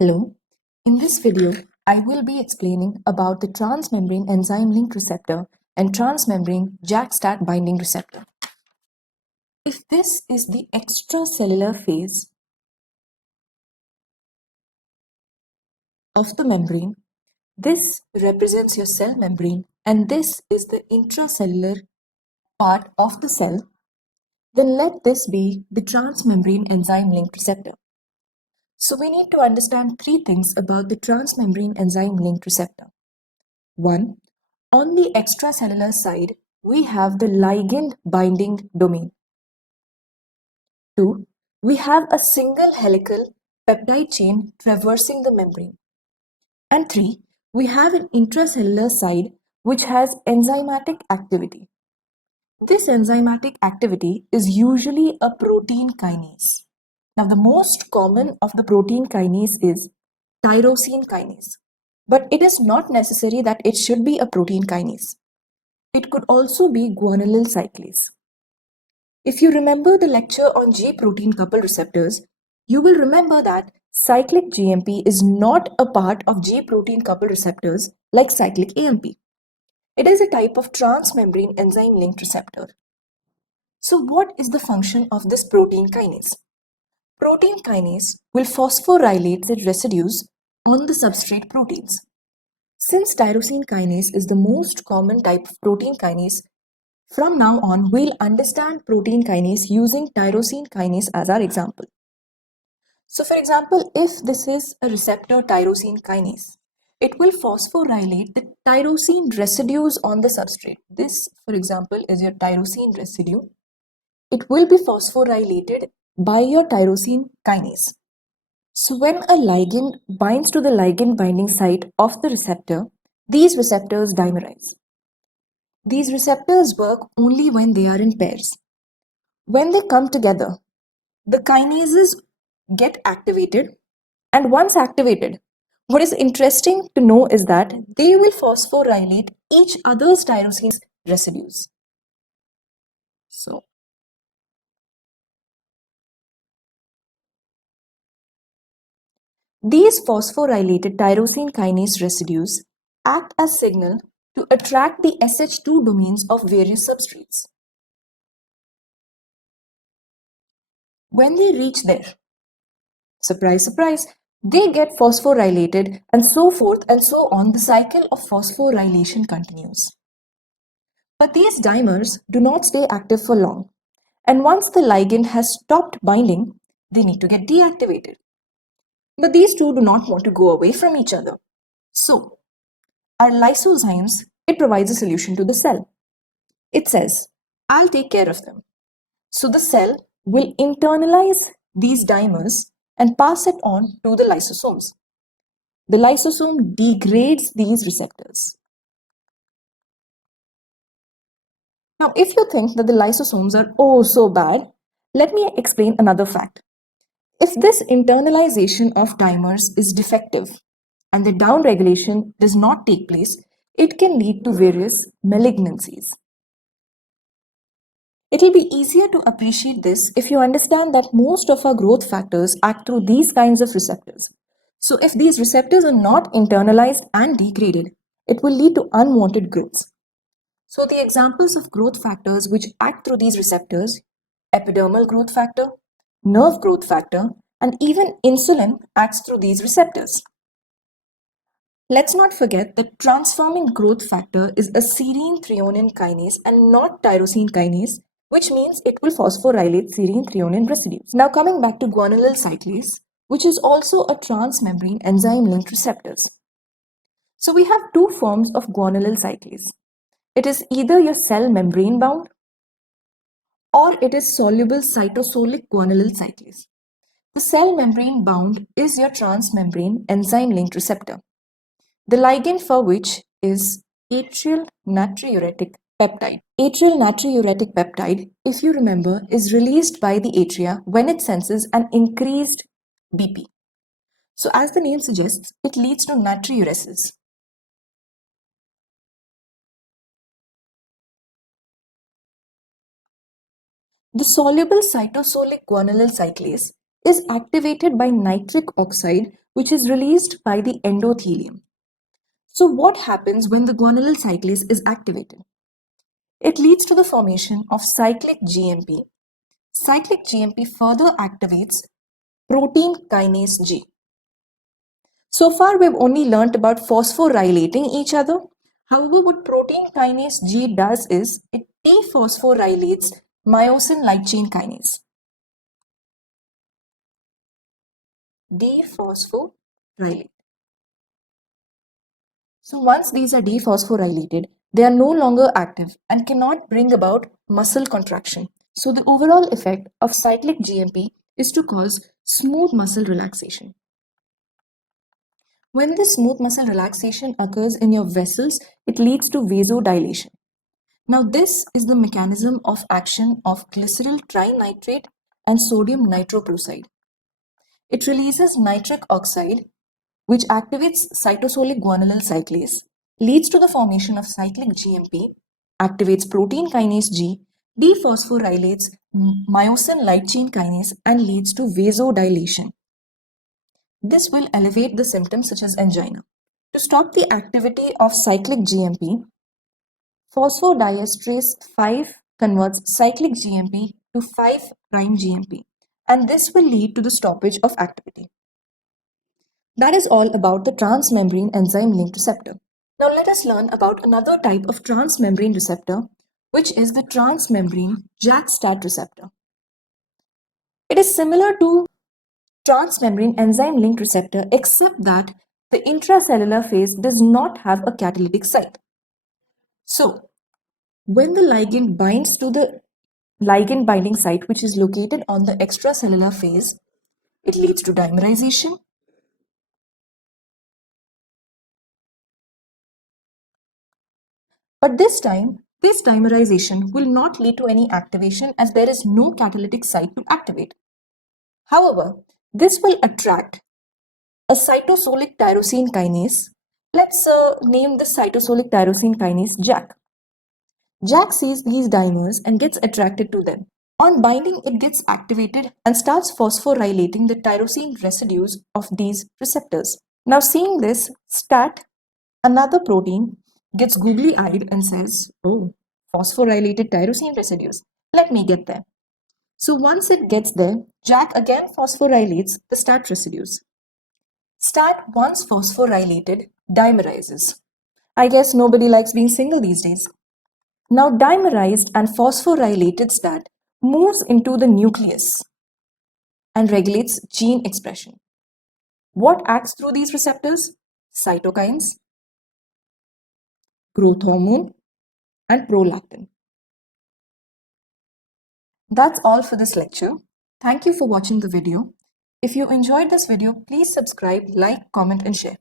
Hello, in this video, I will be explaining about the transmembrane enzyme linked receptor and transmembrane JAK-STAT binding receptor. If this is the extracellular phase of the membrane, this represents your cell membrane and this is the intracellular part of the cell, then let this be the transmembrane enzyme linked receptor. So we need to understand three things about the transmembrane enzyme linked receptor. 1. On the extracellular side, we have the ligand binding domain. 2. We have a single helical peptide chain traversing the membrane. And 3. We have an intracellular side which has enzymatic activity. This enzymatic activity is usually a protein kinase. Now, the most common of the protein kinase is tyrosine kinase. But it is not necessary that it should be a protein kinase. It could also be guanylyl cyclase. If you remember the lecture on G protein coupled receptors, you will remember that cyclic GMP is not a part of G protein coupled receptors like cyclic AMP. It is a type of transmembrane enzyme linked receptor. So what is the function of this protein kinase? Protein kinase will phosphorylate the residues on the substrate proteins. Since tyrosine kinase is the most common type of protein kinase, from now on we'll understand protein kinase using tyrosine kinase as our example. So for example, if this is a receptor tyrosine kinase, it will phosphorylate the tyrosine residues on the substrate. This, for example, is your tyrosine residue. It will be phosphorylated by your tyrosine kinase. So when a ligand binds to the ligand binding site of the receptor, these receptors dimerize. These receptors work only when they are in pairs. When they come together, the kinases get activated, and once activated, what is interesting to know is that they will phosphorylate each other's tyrosine residues. So these phosphorylated tyrosine kinase residues act as signal to attract the SH2 domains of various substrates. When they reach there, surprise, surprise, they get phosphorylated and so forth and so on. The cycle of phosphorylation continues. But these dimers do not stay active for long. And once the ligand has stopped binding, they need to get deactivated. But these two do not want to go away from each other. So, our lysozymes, it provides a solution to the cell. It says, I'll take care of them. So the cell will internalize these dimers and pass it on to the lysosomes. The lysosome degrades these receptors. Now, if you think that the lysosomes are oh so bad, let me explain another fact. If this internalization of dimers is defective and the downregulation does not take place, it can lead to various malignancies. It will be easier to appreciate this if you understand that most of our growth factors act through these kinds of receptors. So if these receptors are not internalized and degraded, it will lead to unwanted growths. So the examples of growth factors which act through these receptors, epidermal growth factor, nerve growth factor, and even insulin acts through these receptors. Let's not forget that transforming growth factor is a serine threonine kinase and not tyrosine kinase, which means it will phosphorylate serine threonine residues. Now coming back to guanylyl cyclase, which is also a transmembrane enzyme linked receptors. So we have two forms of guanylyl cyclase. It is either your cell membrane bound or it is soluble cytosolic guanylyl cyclase. The cell membrane bound is your transmembrane enzyme linked receptor, the ligand for which is atrial natriuretic peptide. Atrial natriuretic peptide, if you remember, is released by the atria when it senses an increased BP. So as the name suggests, it leads to natriuresis. The soluble cytosolic guanylyl cyclase is activated by nitric oxide, which is released by the endothelium. So what happens when the guanylyl cyclase is activated? It leads to the formation of cyclic GMP. Cyclic GMP further activates protein kinase G. So far, we've only learnt about phosphorylating each other. However, what protein kinase G does is it dephosphorylates myosin light chain kinase. Dephosphorylate. So once these are dephosphorylated, they are no longer active and cannot bring about muscle contraction. So the overall effect of cyclic GMP is to cause smooth muscle relaxation. When this smooth muscle relaxation occurs in your vessels, it leads to vasodilation. Now this is the mechanism of action of glyceryl trinitrate and sodium nitroprusside. It releases nitric oxide, which activates cytosolic guanylyl cyclase, leads to the formation of cyclic GMP, activates protein kinase G, dephosphorylates myosin light chain kinase, and leads to vasodilation. This will elevate the symptoms such as angina. To stop the activity of cyclic GMP, phosphodiesterase 5 converts cyclic GMP to 5' GMP, and this will lead to the stoppage of activity. That is all about the transmembrane enzyme linked receptor. Now let us learn about another type of transmembrane receptor, which is the transmembrane JAK-STAT receptor. It is similar to transmembrane enzyme linked receptor except that the intracellular phase does not have a catalytic site. So, when the ligand binds to the ligand binding site, which is located on the extracellular phase, it leads to dimerization. But this time, this dimerization will not lead to any activation as there is no catalytic site to activate. However, this will attract a cytosolic tyrosine kinase. Let's name the cytosolic tyrosine kinase JAK. JAK sees these dimers and gets attracted to them. On binding, it gets activated and starts phosphorylating the tyrosine residues of these receptors. Now, seeing this, STAT, another protein, gets googly-eyed and says, oh, phosphorylated tyrosine residues. Let me get there. So once it gets there, JAK again phosphorylates the STAT residues. STAT, once phosphorylated, dimerizes. I guess nobody likes being single these days. Now dimerized and phosphorylated STAT moves into the nucleus and regulates gene expression. What acts through these receptors? Cytokines, growth hormone, and prolactin. That's all for this lecture. Thank you for watching the video. If you enjoyed this video, please subscribe, like, comment, and share.